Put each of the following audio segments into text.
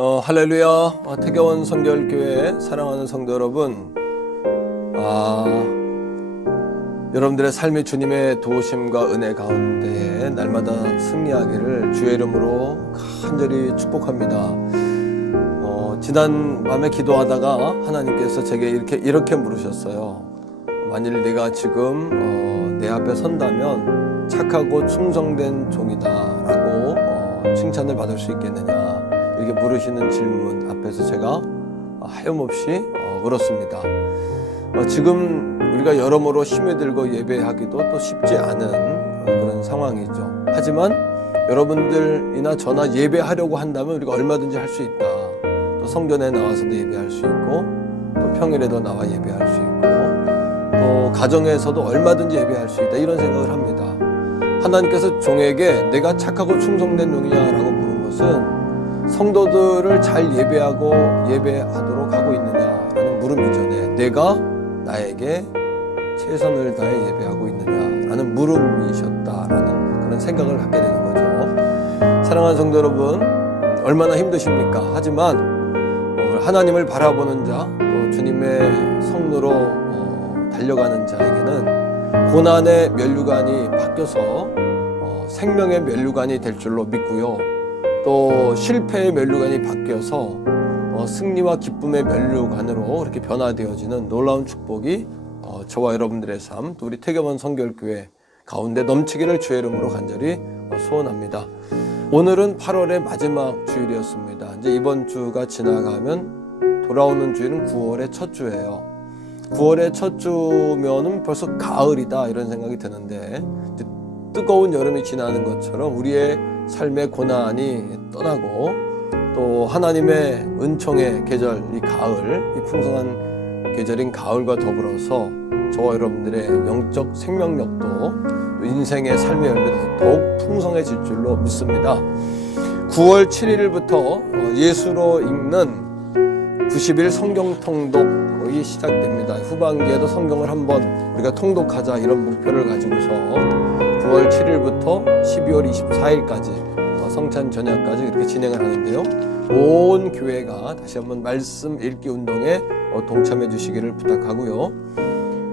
할렐루야. 태교원 선결교회 사랑하는 성도 여러분, 여러분들의 삶이 주님의 도우심과 은혜 가운데 날마다 승리하기를 주의 이름으로 간절히 축복합니다. 지난 밤에 기도하다가 하나님께서 제게 이렇게 물으셨어요. 만일 내가 지금 내 앞에 선다면 착하고 충성된 종이다 라고 칭찬을 받을 수 있겠느냐, 이렇게 물으시는 질문 앞에서 제가 하염없이 울었습니다. 지금 우리가 여러모로 힘이 들고 예배하기도 또 쉽지 않은 그런 상황이죠. 하지만 여러분들이나 저나 예배하려고 한다면 우리가 얼마든지 할 수 있다. 또 성전에 나와서도 예배할 수 있고, 또 평일에도 나와 예배할 수 있고, 또 가정에서도 얼마든지 예배할 수 있다, 이런 생각을 합니다. 하나님께서 종에게 내가 착하고 충성된 종이냐라고 물은 것은 성도들을 잘 예배하도록 하고 있느냐라는 물음 이전에 내가 나에게 최선을 다해 예배하고 있느냐라는 물음이셨다라는 그런 생각을 갖게 되는 거죠. 사랑하는 성도 여러분, 얼마나 힘드십니까? 하지만 하나님을 바라보는 자, 또 주님의 성로로 달려가는 자에게는 고난의 면류관이 바뀌어서 생명의 면류관이 될 줄로 믿고요. 또 실패의 면류관이 바뀌어서 승리와 기쁨의 면류관으로 그렇게 변화되어지는 놀라운 축복이 저와 여러분들의 삶, 또 우리 태교원 선결교회 가운데 넘치기를 주의 이름으로 간절히 소원합니다. 오늘은 8월의 마지막 주일이었습니다. 이제 이번 주가 지나가면 돌아오는 주일은 9월의 첫 주예요. 9월의 첫 주면은 벌써 가을이다, 이런 생각이 드는데, 뜨거운 여름이 지나는 것처럼 우리의 삶의 고난이 떠나고 또 하나님의 은총의 계절, 이 가을, 이 풍성한 계절인 가을과 더불어서 저와 여러분들의 영적 생명력도, 인생의 삶의 열매도 더욱 풍성해질 줄로 믿습니다. 9월 7일부터 예수로 읽는 90일 성경 통독이 시작됩니다. 후반기에도 성경을 한번 우리가 통독하자, 이런 목표를 가지고서 9월 7일부터 12월 24일까지 성찬 전야까지 이렇게 진행을 하는데요. 온 교회가 다시 한번 말씀 읽기 운동에 동참해 주시기를 부탁하고요.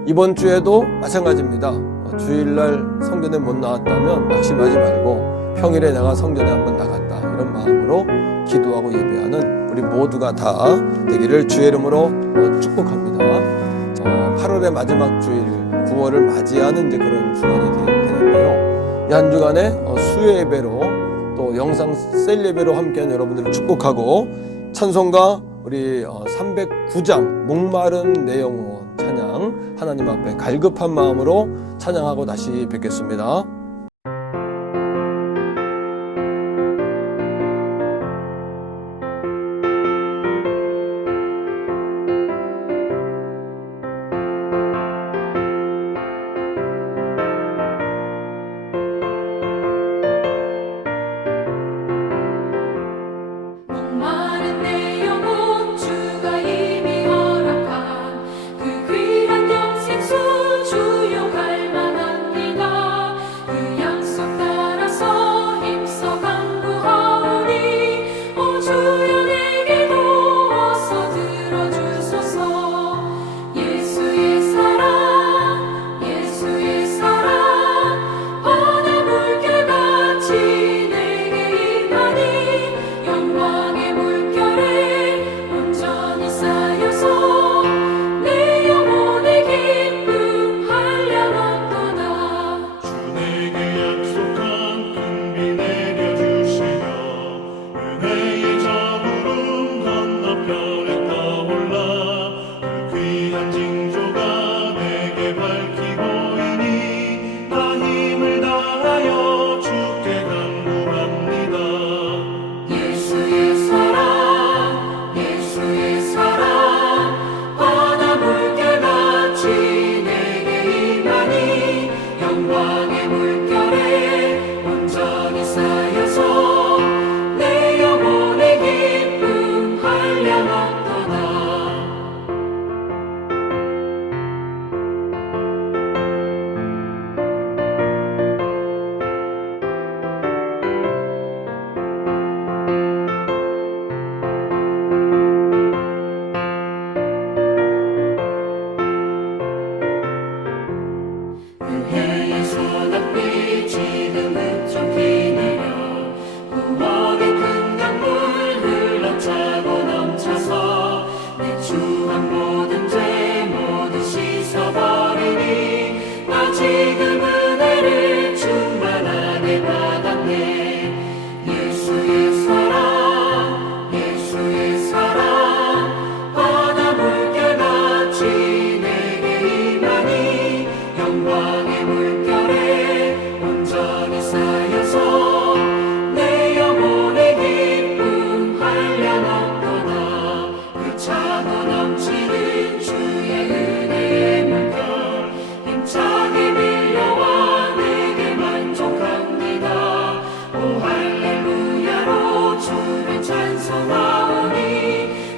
이번 주에도 마찬가지입니다. 주일날 성전에 못 나왔다면 낙심하지 말고 평일에 내가 성전에 한번 나갔다, 이런 마음으로 기도하고 예배하는 우리 모두가 다 되기를 주의 이름으로 축복합니다. 8월의 마지막 주일, 9월을 맞이하는 이제 그런 주간이 되는데요. 이 한 주간에 수요 예배로 또 영상 셀 예배로 함께한 여러분들을 축복하고, 찬송가 우리 309장 목마른 내 영혼 찬양, 하나님 앞에 갈급한 마음으로 찬양하고 다시 뵙겠습니다. 그 귀한 영생수 주용할 만합니다. 차고 넘치는 주의 은혜의 물결 힘차게 밀려와 내게 만족합니다. 오 할렐루야로 주를 찬송하오니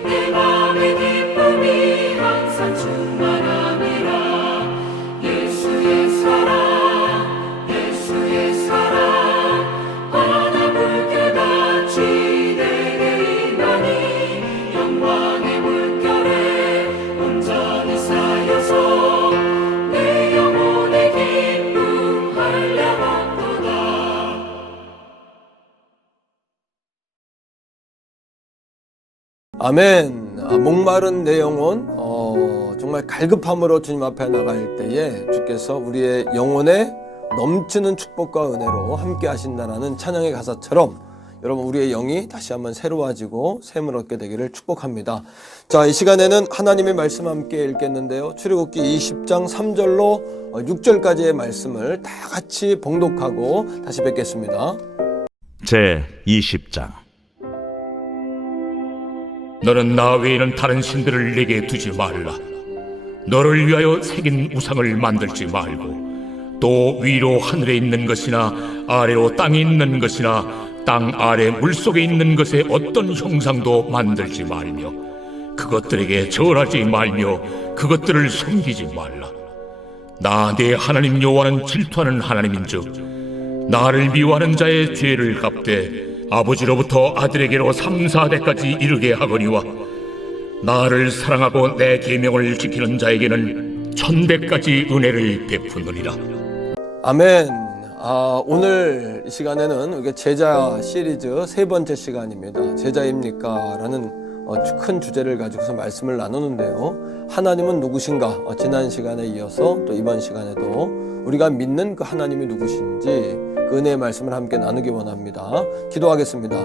내 맘의 기쁨이 항상 충만함이라. 예수의 사랑 예수의 사랑 바다 물결같이 내게 임하니 영광의 물결에 온전히 쌓여서 내 영혼의 기쁨 한량없도다. 아멘. 목마른 내 영혼 정말 갈급함으로 주님 앞에 나갈 때에 주께서 우리의 영혼에 넘치는 축복과 은혜로 함께 하신다라는 찬양의 가사처럼 여러분 우리의 영이 다시 한번 새로워지고 샘을 얻게 되기를 축복합니다. 자, 이 시간에는 하나님의 말씀 함께 읽겠는데요. 출애굽기 20장 3절로 6절까지의 말씀을 다 같이 봉독하고 다시 뵙겠습니다. 제 20장. 너는 나 외에는 다른 신들을 내게 두지 말라. 너를 위하여 새긴 우상을 만들지 말고 또 위로 하늘에 있는 것이나 아래로 땅에 있는 것이나 땅 아래 물속에 있는 것에 어떤 형상도 만들지 말며 그것들에게 절하지 말며 그것들을 섬기지 말라. 나 내 하나님 여호와는 질투하는 하나님인즉 나를 미워하는 자의 죄를 갚되 아버지로부터 아들에게로 3, 4대까지 이르게 하거니와 나를 사랑하고 내 계명을 지키는 자에게는 1000대까지 은혜를 베푸느니라. 아멘. 오늘 이 시간에는 이게 제자 시리즈 세 번째 시간입니다. 제자입니까? 라는 큰 주제를 가지고서 말씀을 나누는데요. 하나님은 누구신가? 지난 시간에 이어서 또 이번 시간에도 우리가 믿는 그 하나님이 누구신지 그 은혜의 말씀을 함께 나누기 원합니다. 기도하겠습니다.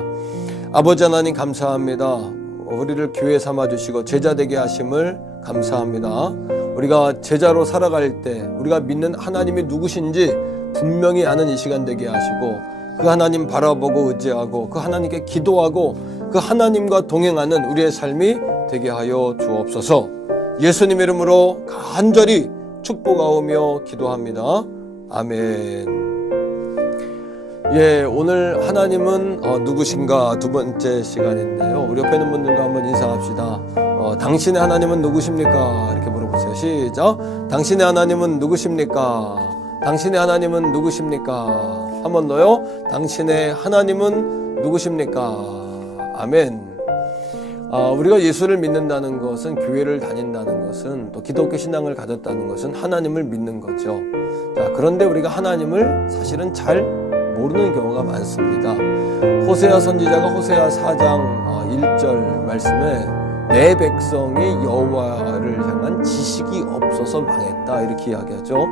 아버지 하나님 감사합니다. 우리를 교회 삼아주시고 제자 되게 하심을 감사합니다. 우리가 제자로 살아갈 때 우리가 믿는 하나님이 누구신지 분명히 아는 이 시간 되게 하시고 그 하나님 바라보고 의지하고 그 하나님께 기도하고 그 하나님과 동행하는 우리의 삶이 되게 하여 주옵소서. 예수님 이름으로 간절히 축복하오며 기도합니다. 아멘. 예, 오늘 하나님은 누구신가 두 번째 시간인데요. 우리 옆에 있는 분들과 한번 인사합시다. 당신의 하나님은 누구십니까? 이렇게 물어보세요. 시작. 당신의 하나님은 누구십니까? 당신의 하나님은 누구십니까? 한 번 더요. 당신의 하나님은 누구십니까? 아멘. 우리가 예수를 믿는다는 것은, 교회를 다닌다는 것은, 또 기독교 신앙을 가졌다는 것은 하나님을 믿는 거죠. 자, 그런데 우리가 하나님을 사실은 잘 모르는 경우가 많습니다. 호세아 선지자가 호세아 4장 1절 말씀에 내 백성이 여호와를 향한 지식이 없어서 망했다 이렇게 이야기하죠.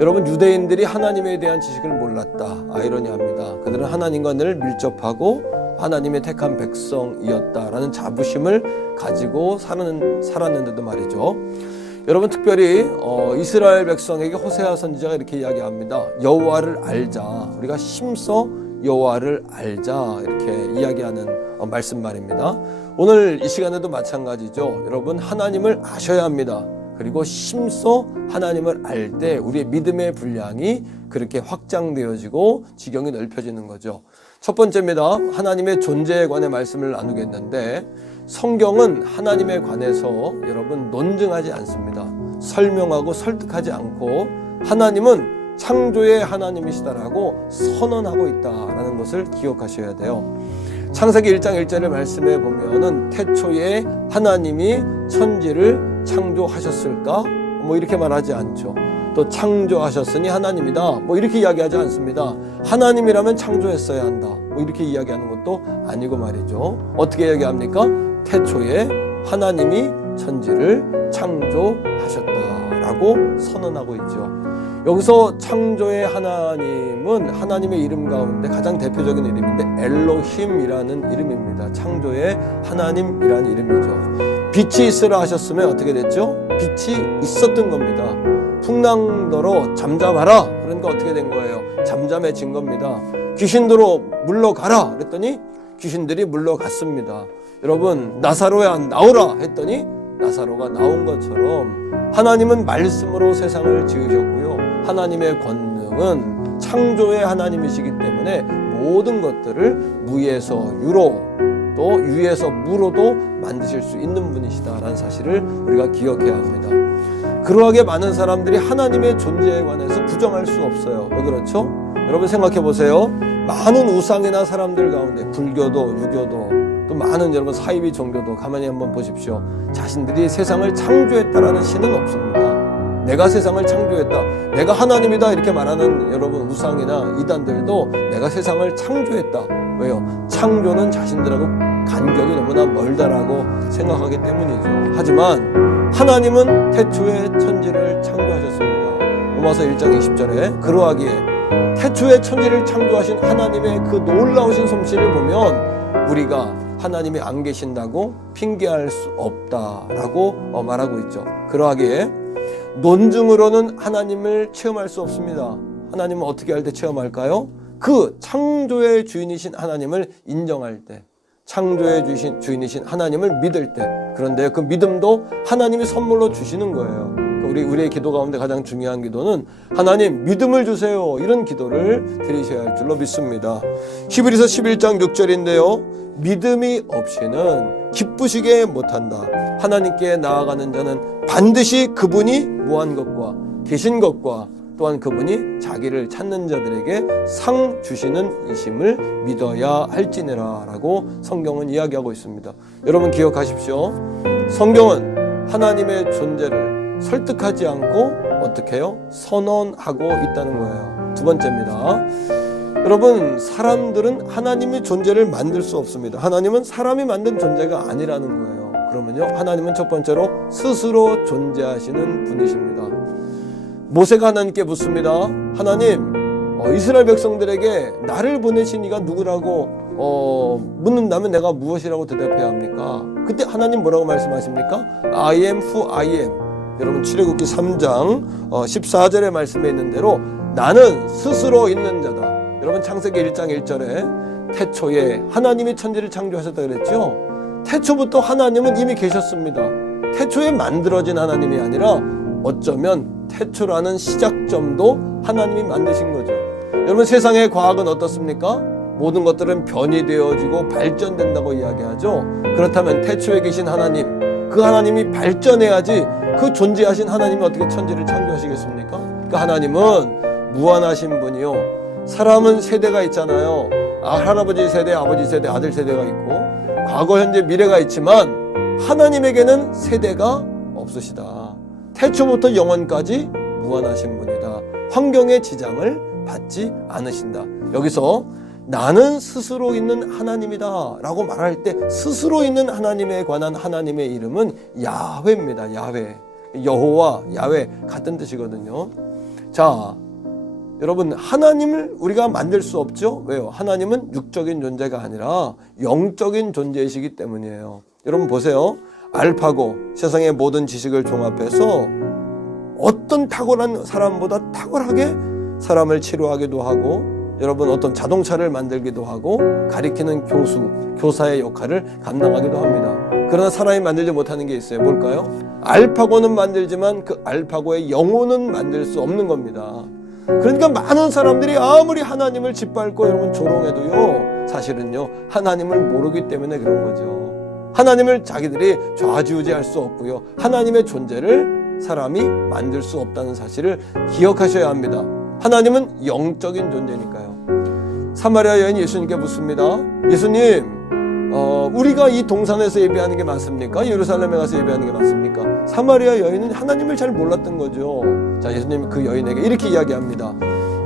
여러분, 유대인들이 하나님에 대한 지식을 몰랐다. 아이러니합니다. 그들은 하나님과 늘 밀접하고 하나님의 택한 백성이었다라는 자부심을 가지고 살았는데도 말이죠. 여러분, 특별히 이스라엘 백성에게 호세아 선지자가 이렇게 이야기합니다. 여호와를 알자. 우리가 힘써 여호와를 알자. 이렇게 이야기하는 말씀 말입니다. 오늘 이 시간에도 마찬가지죠. 여러분, 하나님을 아셔야 합니다. 그리고 힘써 하나님을 알 때 우리의 믿음의 분량이 그렇게 확장되어지고 지경이 넓혀지는 거죠. 첫 번째입니다. 하나님의 존재에 관해 말씀을 나누겠는데, 성경은 하나님에 관해서 여러분 논증하지 않습니다. 설명하고 설득하지 않고 하나님은 창조의 하나님이시다라고 선언하고 있다라는 것을 기억하셔야 돼요. 창세기 1장 1절의 말씀에 보면은 태초에 하나님이 천지를 창조하셨을까? 뭐 이렇게 말하지 않죠. 또 창조하셨으니 하나님이다. 뭐 이렇게 이야기하지 않습니다. 하나님이라면 창조했어야 한다. 뭐 이렇게 이야기하는 것도 아니고 말이죠. 어떻게 이야기합니까? 태초에 하나님이 천지를 창조하셨다라고 선언하고 있죠. 여기서 창조의 하나님은 하나님의 이름 가운데 가장 대표적인 이름인데 엘로힘이라는 이름입니다. 창조의 하나님이라는 이름이죠. 빛이 있으라 하셨으면 어떻게 됐죠? 빛이 있었던 겁니다. 풍랑더러 잠잠하라. 그러니까 어떻게 된 거예요? 잠잠해진 겁니다. 귀신들로 물러가라. 그랬더니 귀신들이 물러갔습니다. 여러분 나사로야 나오라 했더니 나사로가 나온 것처럼 하나님은 말씀으로 세상을 지으셨고요. 하나님의 권능은 창조의 하나님이시기 때문에 모든 것들을 무에서 유로 또 유에서 무로도 만드실 수 있는 분이시다라는 사실을 우리가 기억해야 합니다. 그러하게 많은 사람들이 하나님의 존재에 관해서 부정할 수 없어요. 왜 그렇죠? 여러분 생각해 보세요. 많은 우상이나 사람들 가운데 불교도 유교도 또 많은 여러분 사이비 종교도 가만히 한번 보십시오. 자신들이 세상을 창조했다라는 신은 없습니다. 내가 세상을 창조했다, 내가 하나님이다 이렇게 말하는 여러분 우상이나 이단들도 내가 세상을 창조했다. 왜요? 창조는 자신들하고 간격이 너무나 멀다라고 생각하기 때문이죠. 하지만 하나님은 태초에 천지를 창조하셨습니다. 로마서 1장 20절에 그러하기에 태초에 천지를 창조하신 하나님의 그 놀라우신 솜씨를 보면 우리가 하나님이 안 계신다고 핑계할 수 없다라고 말하고 있죠. 그러하기에 논증으로는 하나님을 체험할 수 없습니다. 하나님은 어떻게 할 때 체험할까요? 그 창조의 주인이신 하나님을 인정할 때, 창조의 주인이신 하나님을 믿을 때. 그런데 그 믿음도 하나님이 선물로 주시는 거예요. 우리의 기도 가운데 가장 중요한 기도는 하나님 믿음을 주세요, 이런 기도를 드리셔야 할 줄로 믿습니다. 히브리서 11장 6절인데요 믿음이 없이는 기쁘시게 못한다. 하나님께 나아가는 자는 반드시 그분이 무한 것과 계신 것과 또한 그분이 자기를 찾는 자들에게 상 주시는 이심을 믿어야 할지니라 라고 성경은 이야기하고 있습니다. 여러분 기억하십시오. 성경은 하나님의 존재를 설득하지 않고 어떻게 해요? 선언하고 있다는 거예요. 두 번째입니다. 여러분 사람들은 하나님의 존재를 만들 수 없습니다. 하나님은 사람이 만든 존재가 아니라는 거예요. 그러면요 하나님은 첫 번째로 스스로 존재하시는 분이십니다. 모세가 하나님께 묻습니다. 하나님 이스라엘 백성들에게 나를 보내신 이가 누구라고 묻는다면 내가 무엇이라고 대답해야 합니까? 그때 하나님 뭐라고 말씀하십니까? I am who I am. 여러분 출애굽기 3장 14절의 말씀에 있는 대로 나는 스스로 있는 자다. 여러분 창세기 1장 1절에 태초에 하나님이 천지를 창조하셨다 그랬죠. 태초부터 하나님은 이미 계셨습니다. 태초에 만들어진 하나님이 아니라 어쩌면 태초라는 시작점도 하나님이 만드신 거죠. 여러분 세상의 과학은 어떻습니까? 모든 것들은 변이 되어지고 발전된다고 이야기하죠. 그렇다면 태초에 계신 하나님, 그 하나님이 발전해야지 그 존재하신 하나님이 어떻게 천지를 창조하시겠습니까? 그 하나님은 무한하신 분이요. 사람은 세대가 있잖아요. 할아버지 세대, 아버지 세대, 아들 세대가 있고 과거, 현재, 미래가 있지만 하나님에게는 세대가 없으시다. 태초부터 영원까지 무한하신 분이다. 환경의 지장을 받지 않으신다. 여기서 나는 스스로 있는 하나님이다 라고 말할 때 스스로 있는 하나님에 관한 하나님의 이름은 야훼입니다. 야훼. 여호와, 야훼 같은 뜻이거든요. 자, 여러분 하나님을 우리가 만들 수 없죠. 왜요? 하나님은 육적인 존재가 아니라 영적인 존재이시기 때문이에요. 여러분 보세요. 알파고 세상의 모든 지식을 종합해서 어떤 탁월한 사람보다 탁월하게 사람을 치료하기도 하고 여러분 어떤 자동차를 만들기도 하고 가리키는 교수, 교사의 역할을 감당하기도 합니다. 그러나 사람이 만들지 못하는 게 있어요. 뭘까요? 알파고는 만들지만 그 알파고의 영혼은 만들 수 없는 겁니다. 그러니까 많은 사람들이 아무리 하나님을 짓밟고 여러분 조롱해도요 사실은요 하나님을 모르기 때문에 그런 거죠. 하나님을 자기들이 좌지우지할 수 없고요 하나님의 존재를 사람이 만들 수 없다는 사실을 기억하셔야 합니다. 하나님은 영적인 존재니까요. 사마리아 여인이 예수님께 묻습니다. 예수님, 우리가 이 동산에서 예배하는 게 맞습니까? 예루살렘에 가서 예배하는 게 맞습니까? 사마리아 여인은 하나님을 잘 몰랐던 거죠. 자, 예수님이 그 여인에게 이렇게 이야기합니다.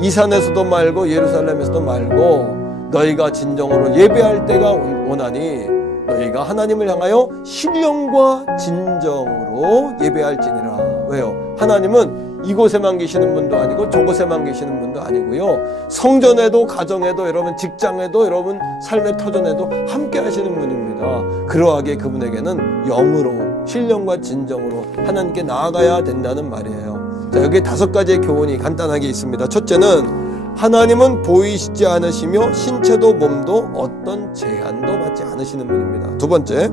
이 산에서도 말고 예루살렘에서도 말고 너희가 진정으로 예배할 때가 오나니 너희가 하나님을 향하여 신령과 진정으로 예배할지니라. 왜요? 하나님은 이곳에만 계시는 분도 아니고 저곳에만 계시는 분도 아니고요. 성전에도 가정에도 여러분 직장에도 여러분 삶의 터전에도 함께 하시는 분입니다. 그러하기에 그분에게는 영으로 신령과 진정으로 하나님께 나아가야 된다는 말이에요. 자, 여기 5가지의 교훈이 간단하게 있습니다. 첫째는 하나님은 보이시지 않으시며 신체도 몸도 어떤 제한도 받지 않으시는 분입니다. 두 번째,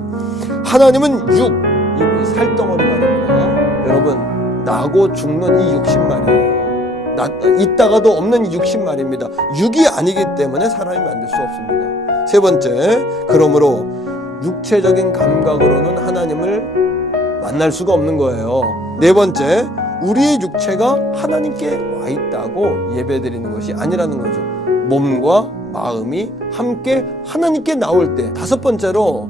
하나님은 이 살덩어리 말입니다. 여러분, 나고 죽는 이 육신 말이에요. 있다가도 없는 이 육신 말입니다. 육이 아니기 때문에 사람이 만들 수 없습니다. 세 번째, 그러므로 육체적인 감각으로는 하나님을 만날 수가 없는 거예요. 네 번째, 우리의 육체가 하나님께 와 있다고 예배드리는 것이 아니라는 거죠. 몸과 마음이 함께 하나님께 나올 때. 다섯 번째로,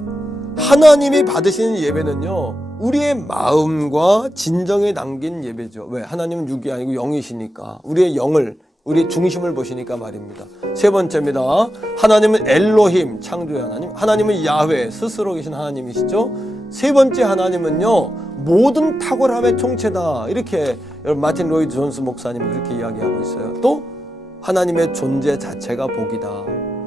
하나님이 받으시는 예배는요, 우리의 마음과 진정에 담긴 예배죠. 왜? 하나님은 육이 아니고 영이시니까. 우리의 영을, 우리의 중심을 보시니까 말입니다. 세 번째입니다. 하나님은 엘로힘, 창조의 하나님. 하나님은 야훼, 스스로 계신 하나님이시죠. 세 번째 하나님은요, 모든 탁월함의 총체다. 이렇게 여러분 마틴 로이드 존스 목사님이 그렇게 이야기하고 있어요. 또 하나님의 존재 자체가 복이다.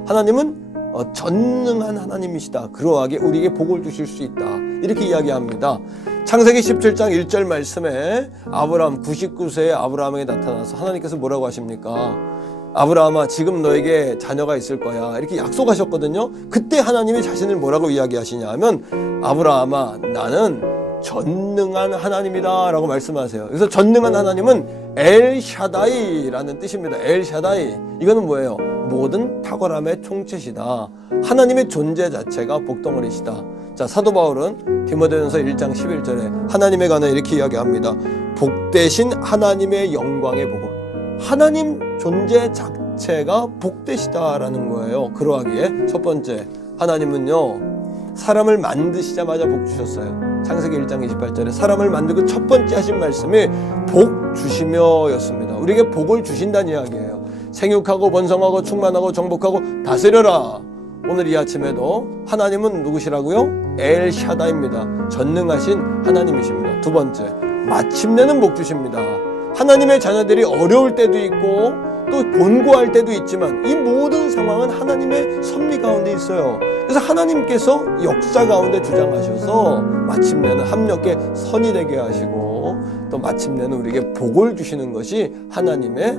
하나님은 전능한 하나님이시다. 그러하게 우리에게 복을 주실 수 있다. 이렇게 이야기합니다. 창세기 17장 1절 말씀에 아브라함 99세의 아브라함에게 나타나서 하나님께서 뭐라고 하십니까? 아브라함아, 지금 너에게 자녀가 있을 거야. 이렇게 약속하셨거든요. 그때 하나님이 자신을 뭐라고 이야기하시냐 하면, 아브라함아, 나는 전능한 하나님이다 라고 말씀하세요. 그래서 전능한 하나님은 엘샤다이라는 뜻입니다. 엘샤다이, 이거는 뭐예요? 모든 탁월함의 총체시다. 하나님의 존재 자체가 복덩어리시다. 자, 사도 바울은 디모데전서 1장 11절에 하나님에 관해 이렇게 이야기합니다. 복되신 하나님의 영광의 복음. 하나님 존재 자체가 복되시다라는 거예요. 그러하기에 첫 번째, 하나님은요, 사람을 만드시자마자 복 주셨어요. 창세기 1장 28절에 사람을 만들고 첫 번째 하신 말씀이 복 주시며 였습니다. 우리에게 복을 주신다는 이야기예요. 생육하고 번성하고 충만하고 정복하고 다스려라. 오늘 이 아침에도 하나님은 누구시라고요? 엘샤다입니다. 전능하신 하나님이십니다. 두 번째, 마침내는 복 주십니다. 하나님의 자녀들이 어려울 때도 있고 또 곤고할 때도 있지만 이 모든 상황은 하나님의 섭리 가운데 있어요. 그래서 하나님께서 역사 가운데 주장하셔서 마침내는 합력의 선이 되게 하시고 또 마침내는 우리에게 복을 주시는 것이 하나님의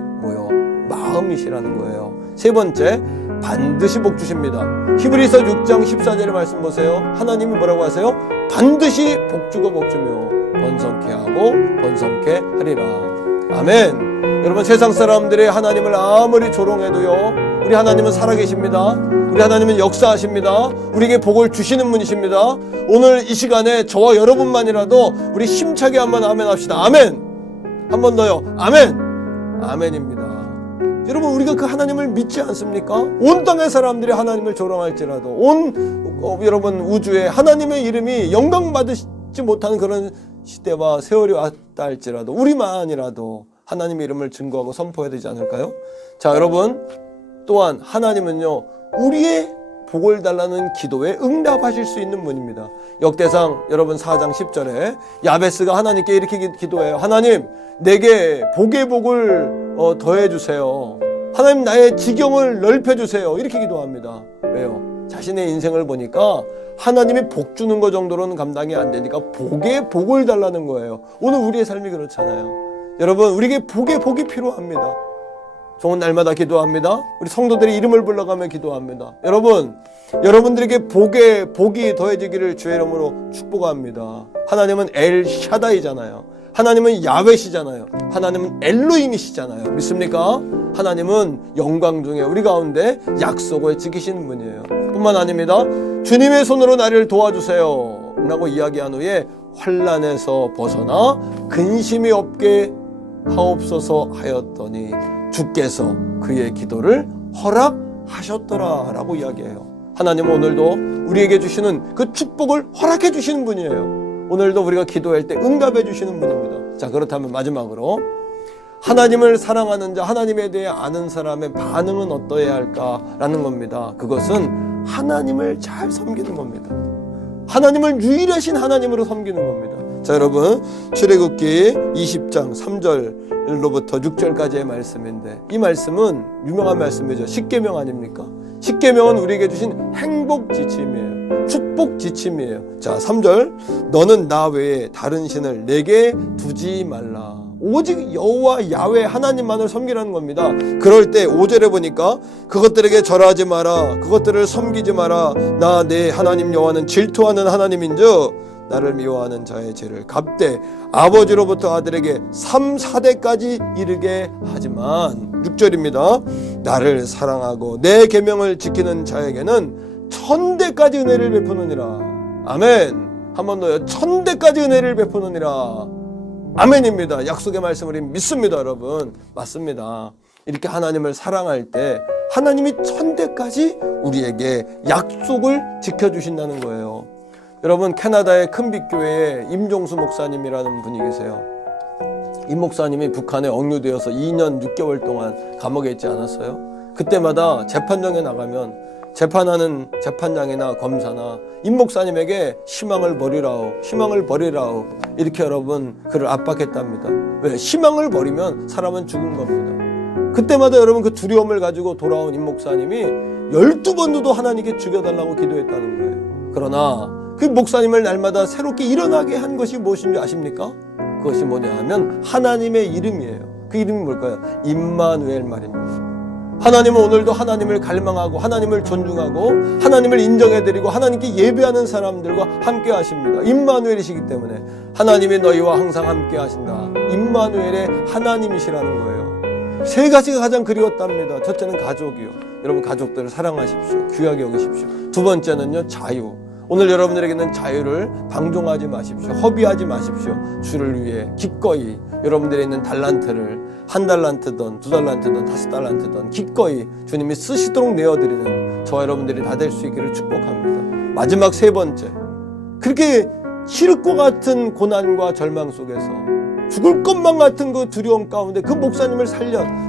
마음이시라는 거예요. 세 번째, 반드시 복 주십니다. 히브리서 6장 14절의 말씀 보세요. 하나님이 뭐라고 하세요? 반드시 복 주고 복 주며 번성케 하고 번성케 하리라. 아멘. 여러분, 세상 사람들이 하나님을 아무리 조롱해도요, 우리 하나님은 살아계십니다. 우리 하나님은 역사하십니다. 우리에게 복을 주시는 분이십니다. 오늘 이 시간에 저와 여러분만이라도 우리 힘차게 한번 아멘 합시다. 아멘. 한 번 더요. 아멘. 아멘입니다. 여러분, 우리가 그 하나님을 믿지 않습니까? 온 땅의 사람들이 하나님을 조롱할지라도 여러분 우주에 하나님의 이름이 영광받지 못하는 그런 시대와 세월이 왔다 할지라도 우리만이라도 하나님의 이름을 증거하고 선포해야 되지 않을까요? 자, 여러분, 또한 하나님은요, 우리의 복을 달라는 기도에 응답하실 수 있는 분입니다. 역대상 여러분 4장 10절에 야베스가 하나님께 이렇게 기도해요. 하나님, 내게 복의 복을 더해주세요. 하나님, 나의 지경을 넓혀주세요. 이렇게 기도합니다. 왜요? 자신의 인생을 보니까 하나님이 복 주는 것 정도로는 감당이 안 되니까 복의 복을 달라는 거예요. 오늘 우리의 삶이 그렇잖아요. 여러분, 우리에게 복의 복이 필요합니다. 좋은 날마다 기도합니다. 우리 성도들의 이름을 불러가며 기도합니다. 여러분, 여러분들에게 복의 복이 더해지기를 주의 이름으로 축복합니다. 하나님은 엘샤다이잖아요. 하나님은 야훼시잖아요. 하나님은 엘로힘이시잖아요. 믿습니까? 하나님은 영광 중에 우리 가운데 약속을 지키시는 분이에요. 뿐만 아닙니다. 주님의 손으로 나를 도와주세요 라고 이야기한 후에 환난에서 벗어나 근심이 없게 하옵소서 하였더니 주께서 그의 기도를 허락하셨더라 라고 이야기해요. 하나님은 오늘도 우리에게 주시는 그 축복을 허락해 주시는 분이에요. 오늘도 우리가 기도할 때 응답해 주시는 분입니다. 자, 그렇다면 마지막으로 하나님을 사랑하는 자, 하나님에 대해 아는 사람의 반응은 어떠해야 할까라는 겁니다. 그것은 하나님을 잘 섬기는 겁니다. 하나님을 유일하신 하나님으로 섬기는 겁니다. 자, 여러분, 출애굽기 20장 3절로부터 6절까지의 말씀인데 이 말씀은 유명한 말씀이죠. 십계명 아닙니까? 십계명은 우리에게 주신 행복 지침이에요. 축복 지침이에요. 자, 3절, 너는 나 외에 다른 신을 내게 두지 말라. 오직 여호와 야훼 하나님만을 섬기라는 겁니다. 그럴 때 5절에 보니까 그것들에게 절하지 마라, 그것들을 섬기지 마라. 나 내 하나님 여호와는 질투하는 하나님인즉 나를 미워하는 자의 죄를 갚되 아버지로부터 아들에게 3, 4대까지 이르게 하지만 6절입니다. 나를 사랑하고 내 계명을 지키는 자에게는 1000대까지 은혜를 베푸느니라. 아멘. 한 번 더요. 1000대까지 은혜를 베푸느니라. 아멘입니다. 약속의 말씀을 우리 믿습니다. 여러분, 맞습니다. 이렇게 하나님을 사랑할 때 하나님이 1000대까지 우리에게 약속을 지켜주신다는 거예요. 여러분, 캐나다의 큰빛교회에 임종수 목사님이라는 분이 계세요. 이 목사님이 북한에 억류되어서 2년 6개월 동안 감옥에 있지 않았어요? 그때마다 재판정에 나가면 재판하는 재판장이나 검사나 임 목사님에게 희망을 버리라오, 희망을 버리라오, 이렇게 여러분 그를 압박했답니다. 왜? 희망을 버리면 사람은 죽은 겁니다. 그때마다 여러분 그 두려움을 가지고 돌아온 임 목사님이 12번도 하나님께 죽여달라고 기도했다는 거예요. 그러나 그 목사님을 날마다 새롭게 일어나게 한 것이 무엇인지 아십니까? 그것이 뭐냐 하면 하나님의 이름이에요. 그 이름이 뭘까요? 임마누엘 말입니다. 하나님은 오늘도 하나님을 갈망하고 하나님을 존중하고 하나님을 인정해드리고 하나님께 예배하는 사람들과 함께 하십니다. 임마누엘이시기 때문에 하나님이 너희와 항상 함께 하신다. 임마누엘의 하나님이시라는 거예요. 세 가지가 가장 그리웠답니다. 첫째는 가족이요. 여러분, 가족들을 사랑하십시오. 귀하게 여기십시오. 두 번째는요, 자유. 오늘 여러분들에게는 자유를 방종하지 마십시오. 허비하지 마십시오. 주를 위해 기꺼이 여러분들에 있는 달란트를 1달란트든 2달란트든 5달란트든 기꺼이 주님이 쓰시도록 내어드리는 저와 여러분들이 다 될 수 있기를 축복합니다. 마지막 세 번째, 그렇게 싫을 것 같은 고난과 절망 속에서 죽을 것만 같은 그 두려움 가운데 그 목사님을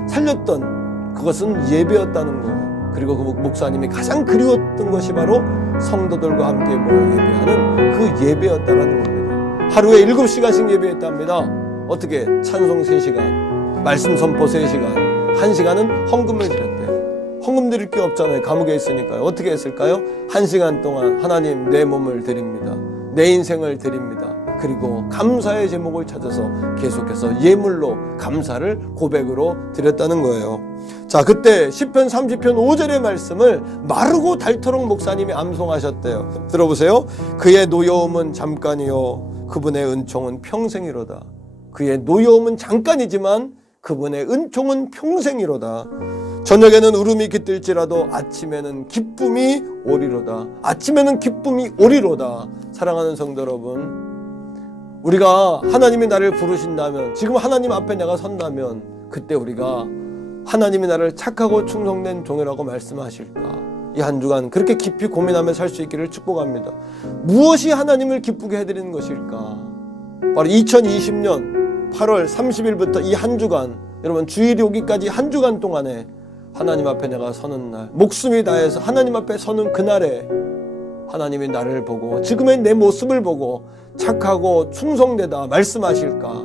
살렸던 그것은 예배였다는 거예요. 그리고 그 목사님이 가장 그리웠던 것이 바로 성도들과 함께 모여 예배하는 그 예배였다라는 겁니다. 하루에 7시간씩 예배했답니다. 어떻게? 찬송 3시간, 말씀 선포 3시간, 1시간은 헌금을 드렸대요. 헌금 드릴 게 없잖아요. 감옥에 있으니까요. 어떻게 했을까요? 1시간 동안 하나님 내 몸을 드립니다. 내 인생을 드립니다. 그리고 감사의 제목을 찾아서 계속해서 예물로 감사를 고백으로 드렸다는 거예요. 자, 그때 시편 30편 5절의 말씀을 마르고 닳도록 목사님이 암송하셨대요. 들어보세요. 그의 노여움은 잠깐이요 그분의 은총은 평생이로다. 그의 노여움은 잠깐이지만 그분의 은총은 평생이로다. 저녁에는 울음이 깃들지라도 아침에는 기쁨이 오리로다. 아침에는 기쁨이 오리로다. 사랑하는 성도 여러분, 우리가 하나님이 나를 부르신다면, 지금 하나님 앞에 내가 선다면 그때 우리가 하나님이 나를 착하고 충성된 종이라고 말씀하실까? 이 한 주간 그렇게 깊이 고민하며 살 수 있기를 축복합니다. 무엇이 하나님을 기쁘게 해드리는 것일까? 바로 2020년 8월 30일부터 이 한 주간, 여러분 주일이 오기까지 한 주간 동안에 하나님 앞에 내가 서는 날, 목숨이 다해서 하나님 앞에 서는 그날에 하나님이 나를 보고 지금의 내 모습을 보고 착하고 충성되다 말씀하실까?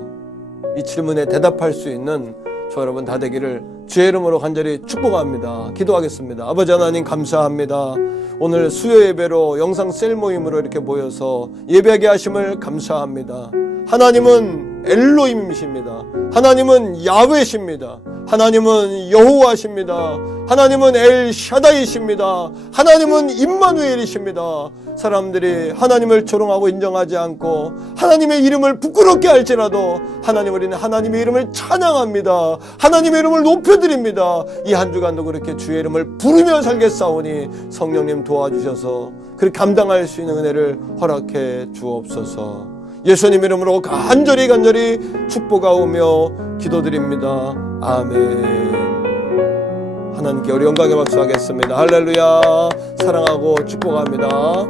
이 질문에 대답할 수 있는 저 여러분 다 되기를 주의 이름으로 간절히 축복합니다. 기도하겠습니다. 아버지 하나님 감사합니다. 오늘 수요 예배로 영상 셀 모임으로 이렇게 모여서 예배하게 하심을 감사합니다. 하나님은 엘로힘이십니다. 하나님은 야훼십니다. 하나님은 여호와십니다. 하나님은 엘샤다이십니다. 하나님은 임마누엘이십니다. 사람들이 하나님을 조롱하고 인정하지 않고 하나님의 이름을 부끄럽게 할지라도 하나님, 우리는 하나님의 이름을 찬양합니다. 하나님의 이름을 높여드립니다. 이 한 주간도 그렇게 주의 이름을 부르며 살겠사오니 성령님 도와주셔서 그렇게 감당할 수 있는 은혜를 허락해 주옵소서. 예수님 이름으로 간절히 축복하오며 기도드립니다. 아멘. 하나님께 우리 영광의 박수 하겠습니다. 할렐루야. 사랑하고 축복합니다.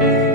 아멘.